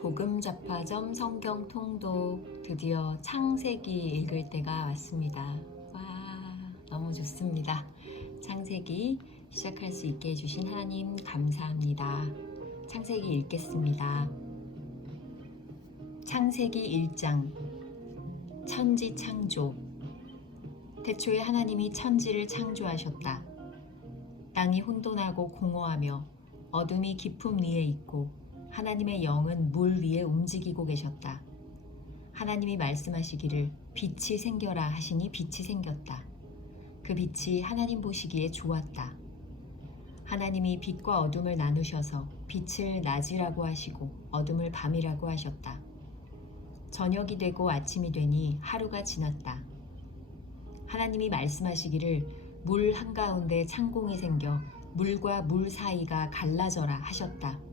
복음잡화점 성경 통독 드디어 창세기 읽을 때가 왔습니다. 와, 너무 좋습니다. 창세기 시작할 수 있게 해주신 하나님 감사합니다. 창세기 읽겠습니다. 창세기 1장 천지 창조 태초에 하나님이 천지를 창조하셨다. 땅이 혼돈하고 공허하며 어둠이 깊음 위에 있고 하나님의 영은 물 위에 움직이고 계셨다. 하나님이 말씀하시기를 빛이 생겨라 하시니 빛이 생겼다. 그 빛이 하나님 보시기에 좋았다. 하나님이 빛과 어둠을 나누셔서 빛을 낮이라고 하시고 어둠을 밤이라고 하셨다. 저녁이 되고 아침이 되니 하루가 지났다. 하나님이 말씀하시기를 물 한가운데 창공이 생겨 물과 물 사이가 갈라져라 하셨다.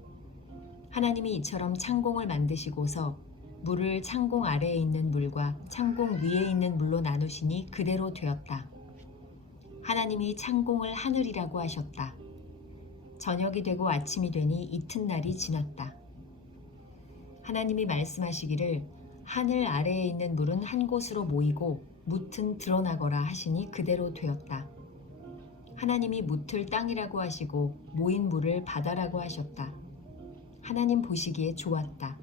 하나님이 이처럼 창공을 만드시고서 물을 창공 아래에 있는 물과 창공 위에 있는 물로 나누시니 그대로 되었다. 하나님이 창공을 하늘이라고 하셨다. 저녁이 되고 아침이 되니 이튿날이 지났다. 하나님이 말씀하시기를 하늘 아래에 있는 물은 한 곳으로 모이고 묻은 드러나거라 하시니 그대로 되었다. 하나님이 묻을 땅이라고 하시고 모인 물을 바다라고 하셨다. 하나님 보시기에 좋았다.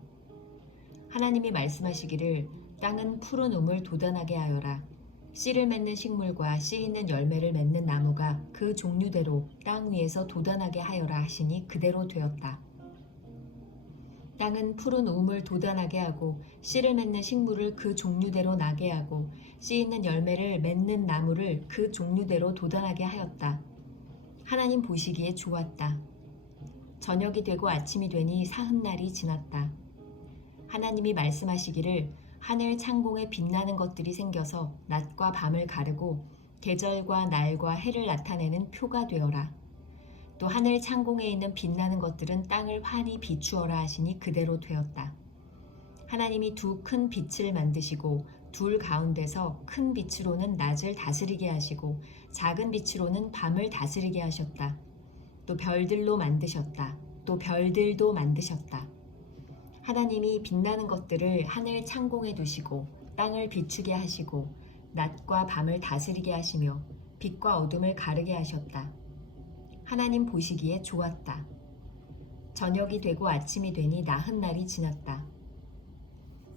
하나님이 말씀하시기를 땅은 푸른 우물 돋아나게 하여라. 씨를 맺는 식물과 씨 있는 열매를 맺는 나무가 그 종류대로 땅 위에서 돋아나게 하여라 하시니 그대로 되었다. 땅은 푸른 우물 돋아나게 하고 씨를 맺는 식물을 그 종류대로 나게 하고 씨 있는 열매를 맺는 나무를 그 종류대로 돋아나게 하였다. 하나님 보시기에 좋았다. 저녁이 되고 아침이 되니 사흔날이 지났다. 하나님이 말씀하시기를 하늘 창공에 빛나는 것들이 생겨서 낮과 밤을 가르고 계절과 날과 해를 나타내는 표가 되어라. 또 하늘 창공에 있는 빛나는 것들은 땅을 환히 비추어라 하시니 그대로 되었다. 하나님이 두 큰 빛을 만드시고 둘 가운데서 큰 빛으로는 낮을 다스리게 하시고 작은 빛으로는 밤을 다스리게 하셨다. 또 별들로 만드셨다. 또 별들도 만드셨다. 하나님이 빛나는 것들을 하늘 창공에 두시고 땅을 비추게 하시고 낮과 밤을 다스리게 하시며 빛과 어둠을 가르게 하셨다. 하나님 보시기에 좋았다. 저녁이 되고 아침이 되니 나흔 날이 지났다.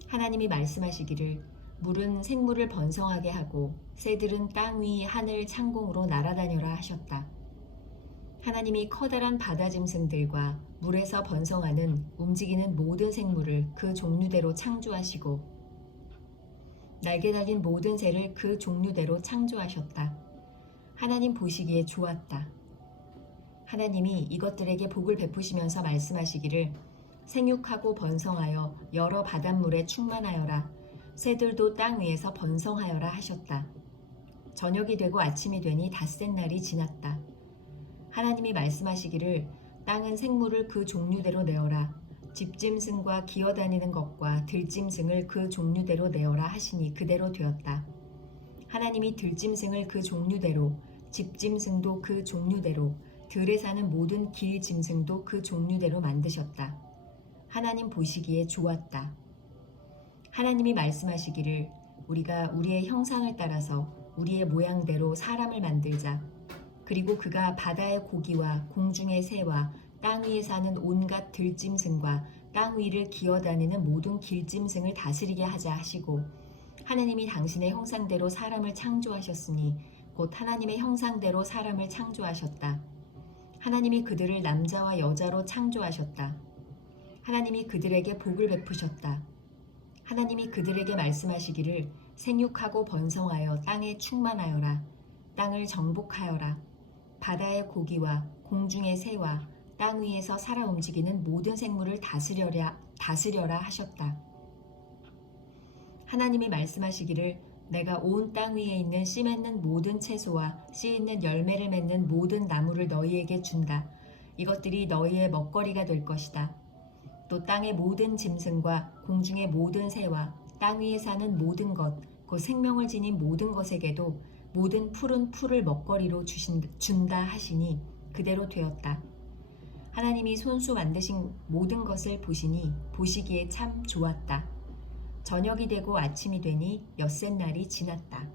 하나님이 말씀하시기를 물은 생물을 번성하게 하고 새들은 땅 위 하늘 창공으로 날아다녀라 하셨다. 하나님이 커다란 바다 짐승들과 물에서 번성하는 움직이는 모든 생물을 그 종류대로 창조하시고 날개 달린 모든 새를 그 종류대로 창조하셨다. 하나님 보시기에 좋았다. 하나님이 이것들에게 복을 베푸시면서 말씀하시기를 생육하고 번성하여 여러 바닷물에 충만하여라. 새들도 땅 위에서 번성하여라 하셨다. 저녁이 되고 아침이 되니 닷새 날이 지났다. 하나님이 말씀하시기를 땅은 생물을 그 종류대로 내어라. 집짐승과 기어다니는 것과 들짐승을 그 종류대로 내어라 하시니 그대로 되었다. 하나님이 들짐승을 그 종류대로, 집짐승도 그 종류대로, 들에 사는 모든 길 짐승도 그 종류대로 만드셨다. 하나님 보시기에 좋았다. 하나님이 말씀하시기를 우리가 우리의 형상을 따라서 우리의 모양대로 사람을 만들자. 그리고 그가 바다의 고기와 공중의 새와 땅 위에 사는 온갖 들짐승과 땅 위를 기어다니는 모든 길짐승을 다스리게 하자 하시고 하나님이 당신의 형상대로 사람을 창조하셨으니 곧 하나님의 형상대로 사람을 창조하셨다. 하나님이 그들을 남자와 여자로 창조하셨다. 하나님이 그들에게 복을 베푸셨다. 하나님이 그들에게 말씀하시기를 생육하고 번성하여 땅에 충만하여라. 땅을 정복하여라. 바다의 고기와 공중의 새와 땅 위에서 살아 움직이는 모든 생물을 다스려라, 다스려라 하셨다. 하나님이 말씀하시기를 내가 온 땅 위에 있는 씨 맺는 모든 채소와 씨 있는 열매를 맺는 모든 나무를 너희에게 준다. 이것들이 너희의 먹거리가 될 것이다. 또 땅의 모든 짐승과 공중의 모든 새와 땅 위에 사는 모든 것, 그 생명을 지닌 모든 것에게도 모든 푸른 풀을 먹거리로 주신, 준다 하시니 그대로 되었다. 하나님이 손수 만드신 모든 것을 보시니 보시기에 참 좋았다. 저녁이 되고 아침이 되니 엿새 날이 지났다.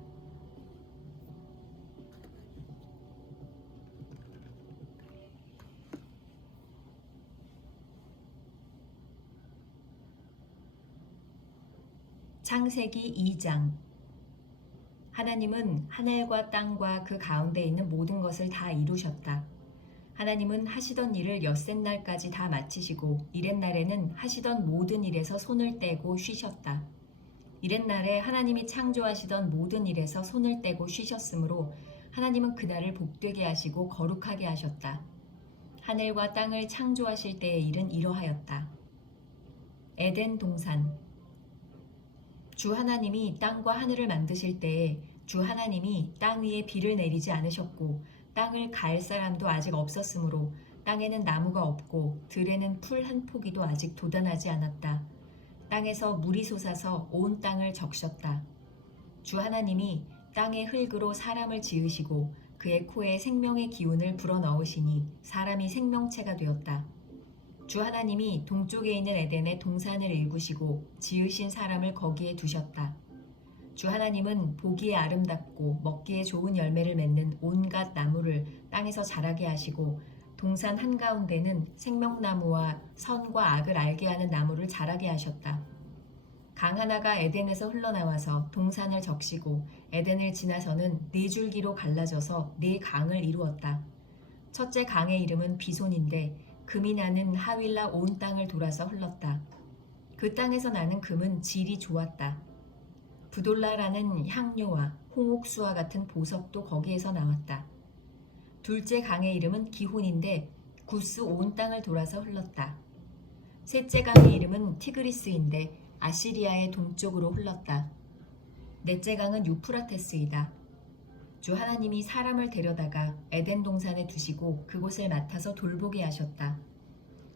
창세기 2장 하나님은 하늘과 땅과 그 가운데 있는 모든 것을 다 이루셨다. 하나님은 하시던 일을 엿새 날까지 다 마치시고 이렛날에는 하시던 모든 일에서 손을 떼고 쉬셨다. 이렛날에 하나님이 창조하시던 모든 일에서 손을 떼고 쉬셨으므로 하나님은 그날을 복되게 하시고 거룩하게 하셨다. 하늘과 땅을 창조하실 때의 일은 이러하였다. 에덴 동산 주 하나님이 땅과 하늘을 만드실 때에 주 하나님이 땅 위에 비를 내리지 않으셨고 땅을 갈 사람도 아직 없었으므로 땅에는 나무가 없고 들에는 풀 한 포기도 아직 돋아나지 않았다. 땅에서 물이 솟아서 온 땅을 적셨다. 주 하나님이 땅의 흙으로 사람을 지으시고 그의 코에 생명의 기운을 불어넣으시니 사람이 생명체가 되었다. 주 하나님이 동쪽에 있는 에덴에 동산을 일구시고 지으신 사람을 거기에 두셨다. 주 하나님은 보기에 아름답고 먹기에 좋은 열매를 맺는 온갖 나무를 땅에서 자라게 하시고 동산 한가운데는 생명나무와 선과 악을 알게 하는 나무를 자라게 하셨다. 강 하나가 에덴에서 흘러나와서 동산을 적시고 에덴을 지나서는 네 줄기로 갈라져서 네 강을 이루었다. 첫째 강의 이름은 비손인데 금이 나는 하윌라 온 땅을 돌아서 흘렀다. 그 땅에서 나는 금은 질이 좋았다. 부돌라라는 향료와 홍옥수와 같은 보석도 거기에서 나왔다. 둘째 강의 이름은 기혼인데 구스 온 땅을 돌아서 흘렀다. 셋째 강의 이름은 티그리스인데 아시리아의 동쪽으로 흘렀다. 넷째 강은 유프라테스이다. 주 하나님이 사람을 데려다가 에덴 동산에 두시고 그곳을 맡아서 돌보게 하셨다.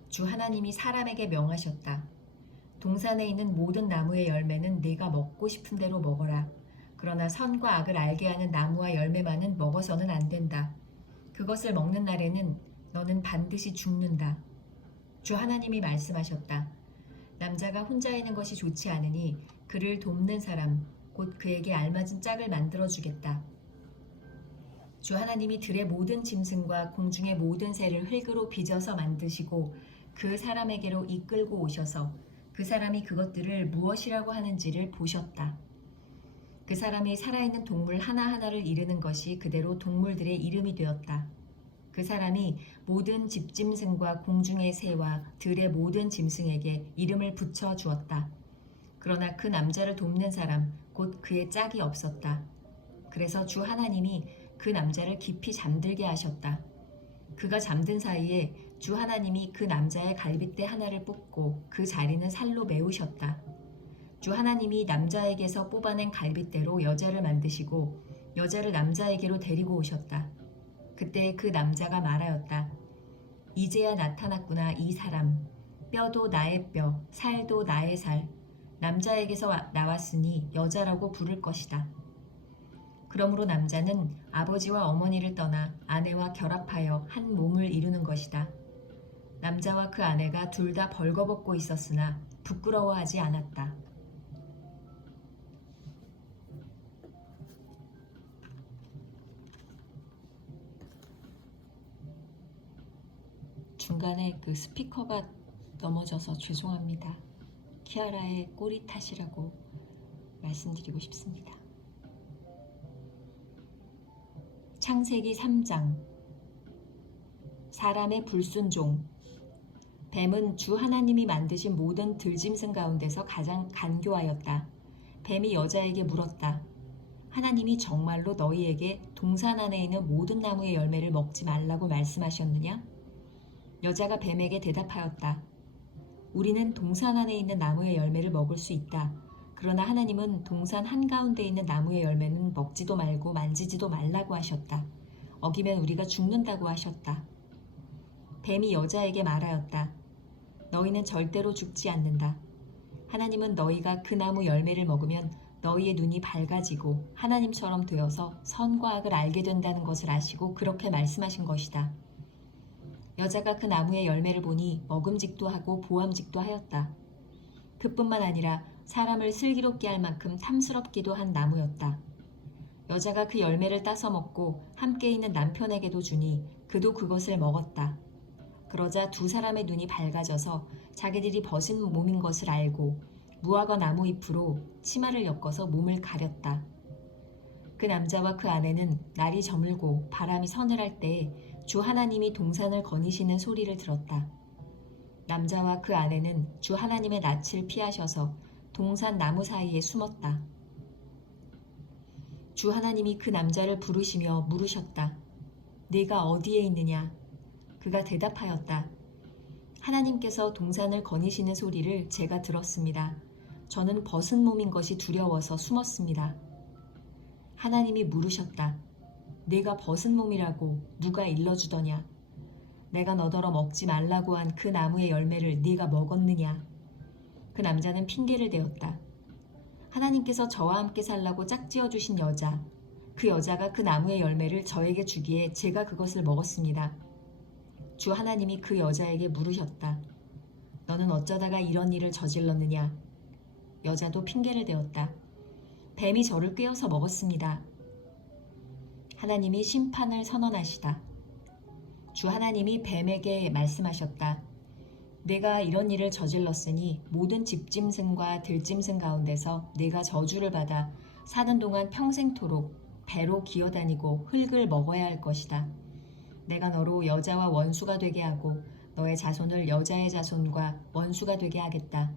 주 하나님이 사람에게 명하셨다. 동산에 있는 모든 나무의 열매는 네가 먹고 싶은 대로 먹어라. 그러나 선과 악을 알게 하는 나무와 열매만은 먹어서는 안 된다. 그것을 먹는 날에는 너는 반드시 죽는다. 주 하나님이 말씀하셨다. 남자가 혼자 있는 것이 좋지 않으니 그를 돕는 사람, 곧 그에게 알맞은 짝을 만들어 주겠다. 주 하나님이 들의 모든 짐승과 공중의 모든 새를 흙으로 빚어서 만드시고 그 사람에게로 이끌고 오셔서 그 사람이 그것들을 무엇이라고 하는지를 보셨다. 그 사람이 살아있는 동물 하나하나를 이르는 것이 그대로 동물들의 이름이 되었다. 그 사람이 모든 집짐승과 공중의 새와 들의 모든 짐승에게 이름을 붙여 주었다. 그러나 그 남자를 돕는 사람, 곧 그의 짝이 없었다. 그래서 주 하나님이 그 남자를 깊이 잠들게 하셨다. 그가 잠든 사이에 주 하나님이 그 남자의 갈빗대 하나를 뽑고 그 자리는 살로 메우셨다. 주 하나님이 남자에게서 뽑아낸 갈빗대로 여자를 만드시고 여자를 남자에게로 데리고 오셨다. 그때 그 남자가 말하였다. 이제야 나타났구나 이 사람. 뼈도 나의 뼈, 살도 나의 살. 남자에게서 와- 나왔으니 여자라고 부를 것이다. 그러므로 남자는 아버지와 어머니를 떠나 아내와 결합하여 한 몸을 이루는 것이다. 남자와 그 아내가 둘 다 벌거벗고 있었으나 부끄러워하지 않았다. 중간에 그 스피커가 넘어져서 죄송합니다. 키아라의 꼬리 탓이라고 말씀드리고 싶습니다. 창세기 3장 사람의 불순종 뱀은 주 하나님이 만드신 모든 들짐승 가운데서 가장 간교하였다. 뱀이 여자에게 물었다. 하나님이 정말로 너희에게 동산 안에 있는 모든 나무의 열매를 먹지 말라고 말씀하셨느냐? 여자가 뱀에게 대답하였다. 우리는 동산 안에 있는 나무의 열매를 먹을 수 있다. 그러나 하나님은 동산 한가운데 있는 나무의 열매는 먹지도 말고 만지지도 말라고 하셨다. 어기면 우리가 죽는다고 하셨다. 뱀이 여자에게 말하였다. 너희는 절대로 죽지 않는다. 하나님은 너희가 그 나무 열매를 먹으면 너희의 눈이 밝아지고 하나님처럼 되어서 선과 악을 알게 된다는 것을 아시고 그렇게 말씀하신 것이다. 여자가 그 나무의 열매를 보니 먹음직도 하고 보암직도 하였다. 그뿐만 아니라 사람을 슬기롭게 할 만큼 탐스럽기도 한 나무였다. 여자가 그 열매를 따서 먹고 함께 있는 남편에게도 주니 그도 그것을 먹었다. 그러자 두 사람의 눈이 밝아져서 자기들이 벗은 몸인 것을 알고 무화과 나무 잎으로 치마를 엮어서 몸을 가렸다. 그 남자와 그 아내는 날이 저물고 바람이 서늘할 때에 주 하나님이 동산을 거니시는 소리를 들었다. 남자와 그 아내는 주 하나님의 낯을 피하셔서 동산 나무 사이에 숨었다. 주 하나님이 그 남자를 부르시며 물으셨다. 네가 어디에 있느냐? 그가 대답하였다. 하나님께서 동산을 거니시는 소리를 제가 들었습니다. 저는 벗은 몸인 것이 두려워서 숨었습니다. 하나님이 물으셨다. 네가 벗은 몸이라고 누가 일러주더냐? 내가 너더러 먹지 말라고 한 그 나무의 열매를 네가 먹었느냐? 그 남자는 핑계를 대었다. 하나님께서 저와 함께 살라고 짝지어 주신 여자, 그 여자가 그 나무의 열매를 저에게 주기에 제가 그것을 먹었습니다. 주 하나님이 그 여자에게 물으셨다. 너는 어쩌다가 이런 일을 저질렀느냐? 여자도 핑계를 대었다. 뱀이 저를 꿰어서 먹었습니다. 하나님이 심판을 선언하시다. 주 하나님이 뱀에게 말씀하셨다. 내가 이런 일을 저질렀으니 모든 집짐승과 들짐승 가운데서 내가 저주를 받아 사는 동안 평생토록 배로 기어다니고 흙을 먹어야 할 것이다. 내가 너로 여자와 원수가 되게 하고 너의 자손을 여자의 자손과 원수가 되게 하겠다.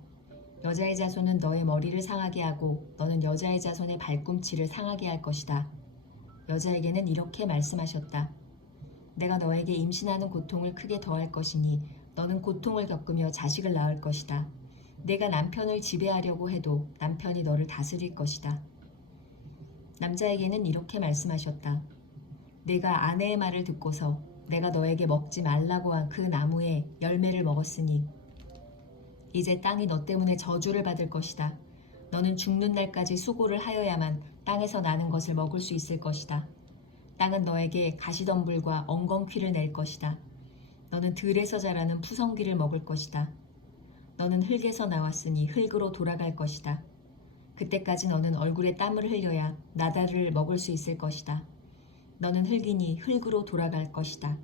여자의 자손은 너의 머리를 상하게 하고 너는 여자의 자손의 발꿈치를 상하게 할 것이다. 여자에게는 이렇게 말씀하셨다. 내가 너에게 임신하는 고통을 크게 더할 것이니 너는 고통을 겪으며 자식을 낳을 것이다. 내가 남편을 지배하려고 해도 남편이 너를 다스릴 것이다. 남자에게는 이렇게 말씀하셨다. 내가 아내의 말을 듣고서 내가 너에게 먹지 말라고 한 그 나무의 열매를 먹었으니 이제 땅이 너 때문에 저주를 받을 것이다. 너는 죽는 날까지 수고를 하여야만 땅에서 나는 것을 먹을 수 있을 것이다. 땅은 너에게 가시덤불과 엉겅퀴를 낼 것이다. 너는 들에서 자라는 푸성귀를 먹을 것이다. 너는 흙에서 나왔으니 흙으로 돌아갈 것이다. 그때까지 너는 얼굴에 땀을 흘려야 나다를 먹을 수 있을 것이다. 너는 흙이니 흙으로 돌아갈 것이다.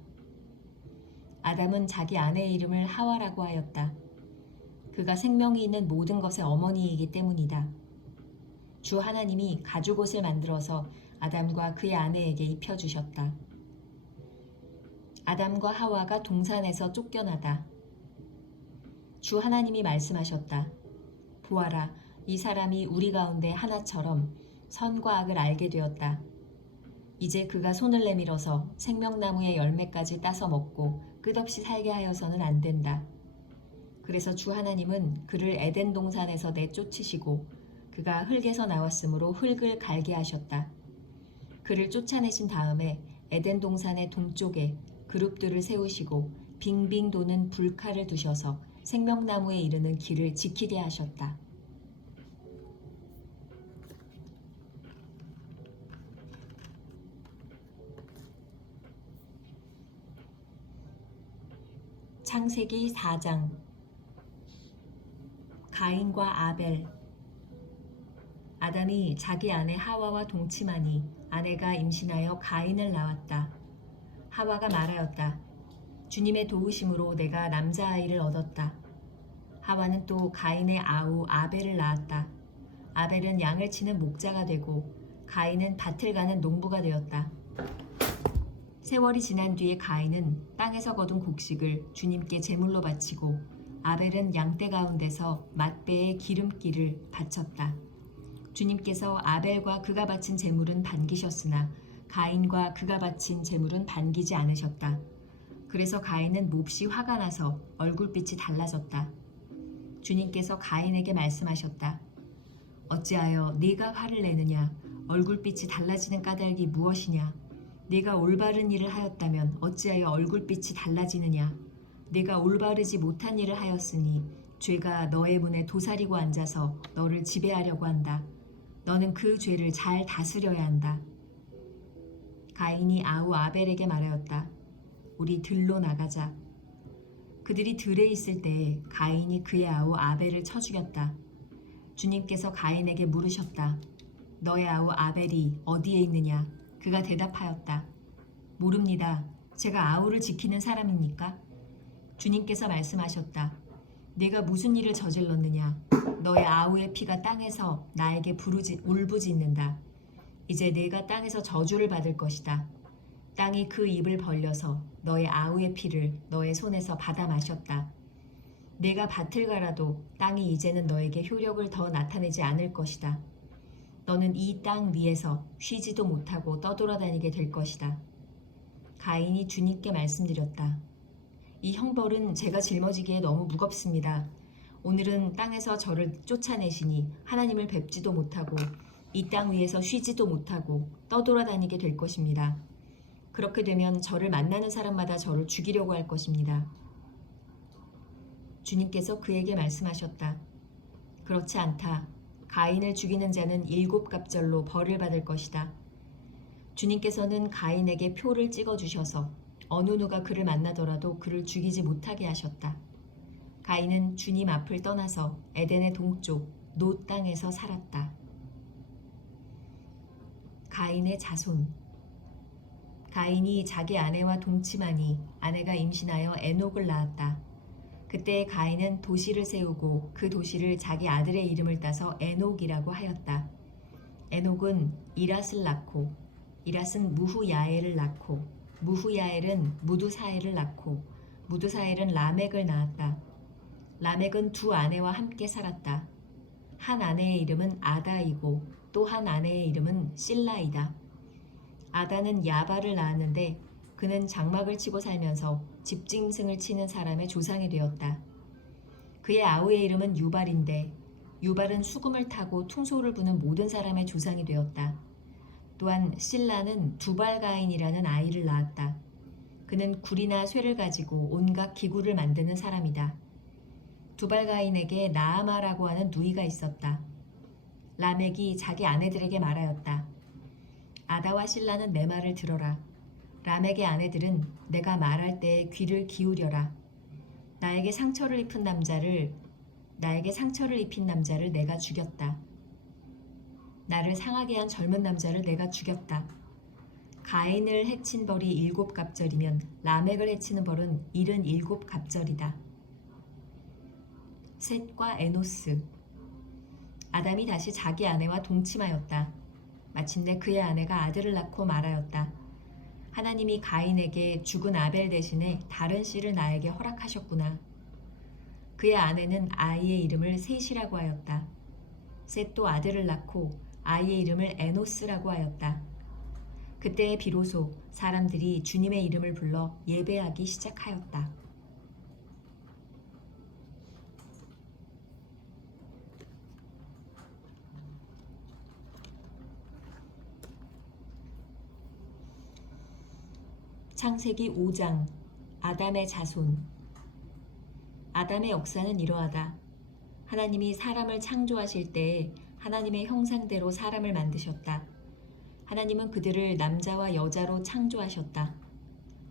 아담은 자기 아내의 이름을 하와라고 하였다. 그가 생명이 있는 모든 것의 어머니이기 때문이다. 주 하나님이 가죽옷을 만들어서 아담과 그의 아내에게 입혀주셨다. 아담과 하와가 동산에서 쫓겨나다. 주 하나님이 말씀하셨다. 보아라, 이 사람이 우리 가운데 하나처럼 선과 악을 알게 되었다. 이제 그가 손을 내밀어서 생명나무의 열매까지 따서 먹고 끝없이 살게 하여서는 안 된다. 그래서 주 하나님은 그를 에덴 동산에서 내쫓으시고 그가 흙에서 나왔으므로 흙을 갈게 하셨다. 그를 쫓아내신 다음에 에덴 동산의 동쪽에 그룹들을 세우시고 빙빙 도는 불칼을 두셔서 생명나무에 이르는 길을 지키게 하셨다. 창세기 4장 가인과 아벨 아담이 자기 아내 하와와 동침하니 아내가 임신하여 가인을 낳았다. 하와가 말하였다. 주님의 도우심으로 내가 남자아이를 얻었다. 하와는 또 가인의 아우 아벨을 낳았다. 아벨은 양을 치는 목자가 되고 가인은 밭을 가는 농부가 되었다. 세월이 지난 뒤에 가인은 땅에서 거둔 곡식을 주님께 제물로 바치고 아벨은 양떼 가운데서 맛배의 기름기를 바쳤다. 주님께서 아벨과 그가 바친 제물은 반기셨으나 가인과 그가 바친 제물은 반기지 않으셨다. 그래서 가인은 몹시 화가 나서 얼굴빛이 달라졌다. 주님께서 가인에게 말씀하셨다. 어찌하여 네가 화를 내느냐? 얼굴빛이 달라지는 까닭이 무엇이냐? 네가 올바른 일을 하였다면 어찌하여 얼굴빛이 달라지느냐? 네가 올바르지 못한 일을 하였으니 죄가 너의 문에 도사리고 앉아서 너를 지배하려고 한다. 너는 그 죄를 잘 다스려야 한다. 가인이 아우 아벨에게 말하였다. 우리 들로 나가자. 그들이 들에 있을 때 가인이 그의 아우 아벨을 쳐 죽였다. 주님께서 가인에게 물으셨다. 너의 아우 아벨이 어디에 있느냐? 그가 대답하였다. 모릅니다. 제가 아우를 지키는 사람입니까? 주님께서 말씀하셨다. 내가 무슨 일을 저질렀느냐? 너의 아우의 피가 땅에서 나에게 부르지, 울부짖는다. 이제 내가 땅에서 저주를 받을 것이다. 땅이 그 입을 벌려서 너의 아우의 피를 너의 손에서 받아 마셨다. 내가 밭을 갈아도 땅이 이제는 너에게 효력을 더 나타내지 않을 것이다. 너는 이 땅 위에서 쉬지도 못하고 떠돌아다니게 될 것이다. 가인이 주님께 말씀드렸다. 이 형벌은 제가 짊어지기에 너무 무겁습니다. 오늘은 땅에서 저를 쫓아내시니 하나님을 뵙지도 못하고 이 땅 위에서 쉬지도 못하고 떠돌아다니게 될 것입니다. 그렇게 되면 저를 만나는 사람마다 저를 죽이려고 할 것입니다. 주님께서 그에게 말씀하셨다. 그렇지 않다. 가인을 죽이는 자는 일곱 갑절로 벌을 받을 것이다. 주님께서는 가인에게 표를 찍어 주셔서 어느 누가 그를 만나더라도 그를 죽이지 못하게 하셨다. 가인은 주님 앞을 떠나서 에덴의 동쪽 노 땅에서 살았다. 가인의 자손 가인이 자기 아내와 동침하니 아내가 임신하여 에녹을 낳았다. 그때 가인은 도시를 세우고 그 도시를 자기 아들의 이름을 따서 에녹이라고 하였다. 에녹은 이랏을 낳고 이랏은 무후야엘을 낳고 무후야엘은 무두사엘을 낳고 무두사엘은 라멕을 낳았다. 라멕은 두 아내와 함께 살았다. 한 아내의 이름은 아다이고 또한 아내의 이름은 실라이다. 아다는 야발을 낳았는데 그는 장막을 치고 살면서 집짐승을 치는 사람의 조상이 되었다. 그의 아우의 이름은 유발인데 유발은 수금을 타고 퉁소를 부는 모든 사람의 조상이 되었다. 또한 실라는 두발가인이라는 아이를 낳았다. 그는 굴이나 쇠를 가지고 온갖 기구를 만드는 사람이다. 두발가인에게 나아마라고 하는 누이가 있었다. 라멕이 자기 아내들에게 말하였다. 아다와 실라는 내 말을 들어라. 라멕의 아내들은 내가 말할 때 귀를 기울여라. 나에게 상처를 입힌 남자를 나에게 상처를 입힌 남자를 내가 죽였다. 나를 상하게 한 젊은 남자를 내가 죽였다. 가인을 해친 벌이 일곱 갑절이면 라멕을 해치는 벌은 일흔 일곱 갑절이다. 셋과 에노스 아담이 다시 자기 아내와 동침하였다. 마침내 그의 아내가 아들을 낳고 말하였다. 하나님이 가인에게 죽은 아벨 대신에 다른 씨를 나에게 허락하셨구나. 그의 아내는 아이의 이름을 셋이라고 하였다. 셋도 아들을 낳고 아이의 이름을 에노스라고 하였다. 그때 비로소 사람들이 주님의 이름을 불러 예배하기 시작하였다. 창세기 5장 아담의 자손 아담의 역사는 이러하다. 하나님이 사람을 창조하실 때 하나님의 형상대로 사람을 만드셨다. 하나님은 그들을 남자와 여자로 창조하셨다.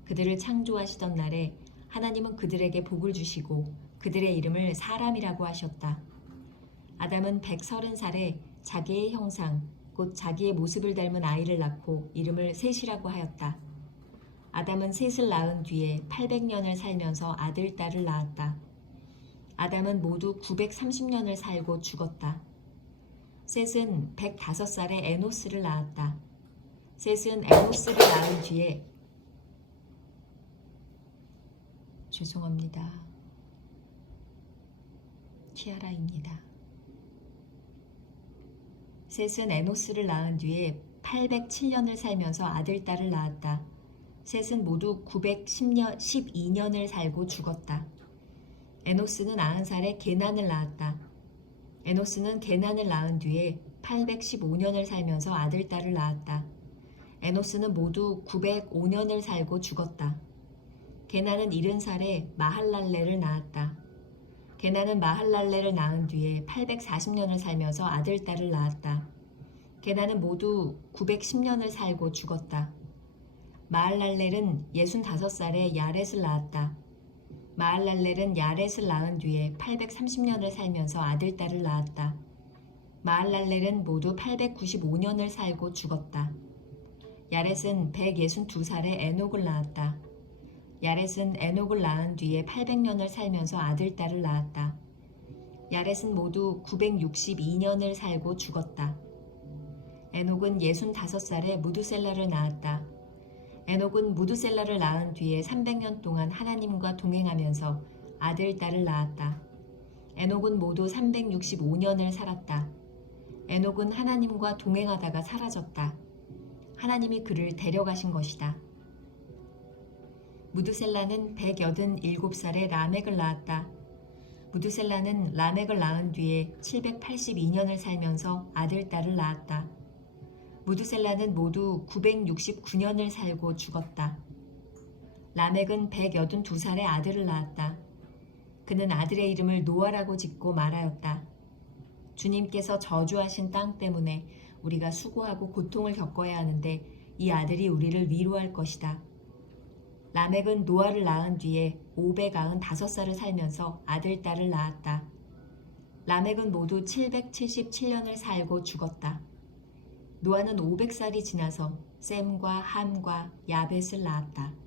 그들을 창조하시던 날에 하나님은 그들에게 복을 주시고 그들의 이름을 사람이라고 하셨다. 아담은 130살에 자기의 형상, 곧 자기의 모습을 닮은 아이를 낳고 이름을 셋이라고 하였다. 아담은 셋을 낳은 뒤에 800년을 살면서 아들, 딸을 낳았다. 아담은 모두 930년을 살고 죽었다. 셋은 105살에 에노스를 낳았다. 셋은 에노스를 낳은 뒤에 죄송합니다. 키아라입니다. 셋은 에노스를 낳은 뒤에 807년을 살면서 아들, 딸을 낳았다. 셋은 모두 910년, 12년을 살고 죽었다. 에노스는 90살에 게난을 낳았다. 에노스는 게난을 낳은 뒤에 815년을 살면서 아들, 딸을 낳았다. 에노스는 모두 905년을 살고 죽었다. 게난은 70살에 마할랄레를 낳았다. 게난은 마할랄레를 낳은 뒤에 840년을 살면서 아들, 딸을 낳았다. 게난은 모두 910년을 살고 죽었다. 마알랄렐은 65살에 야렛을 낳았다. 마알랄렐은 야렛을 낳은 뒤에 830년을 살면서 아들, 딸을 낳았다. 마알랄렐은 모두 895년을 살고 죽었다. 야렛은 162살에 에녹을 낳았다. 야렛은 에녹을 낳은 뒤에 800년을 살면서 아들, 딸을 낳았다. 야렛은 모두 962년을 살고 죽었다. 에녹은 65살에 무두셀라를 낳았다. 에녹은 무두셀라를 낳은 뒤에 300년 동안 하나님과 동행하면서 아들, 딸을 낳았다. 에녹은 모두 365년을 살았다. 에녹은 하나님과 동행하다가 사라졌다. 하나님이 그를 데려가신 것이다. 무두셀라는 187살에 라멕을 낳았다. 무두셀라는 라멕을 낳은 뒤에 782년을 살면서 아들, 딸을 낳았다. 무두셀라는 모두 969년을 살고 죽었다. 라멕은 182살에 아들을 낳았다. 그는 아들의 이름을 노아라고 짓고 말하였다. 주님께서 저주하신 땅 때문에 우리가 수고하고 고통을 겪어야 하는데 이 아들이 우리를 위로할 것이다. 라멕은 노아를 낳은 뒤에 595살을 살면서 아들, 딸을 낳았다. 라멕은 모두 777년을 살고 죽었다. 노아는 500살이 지나서 셈과 함과 야벳을 낳았다.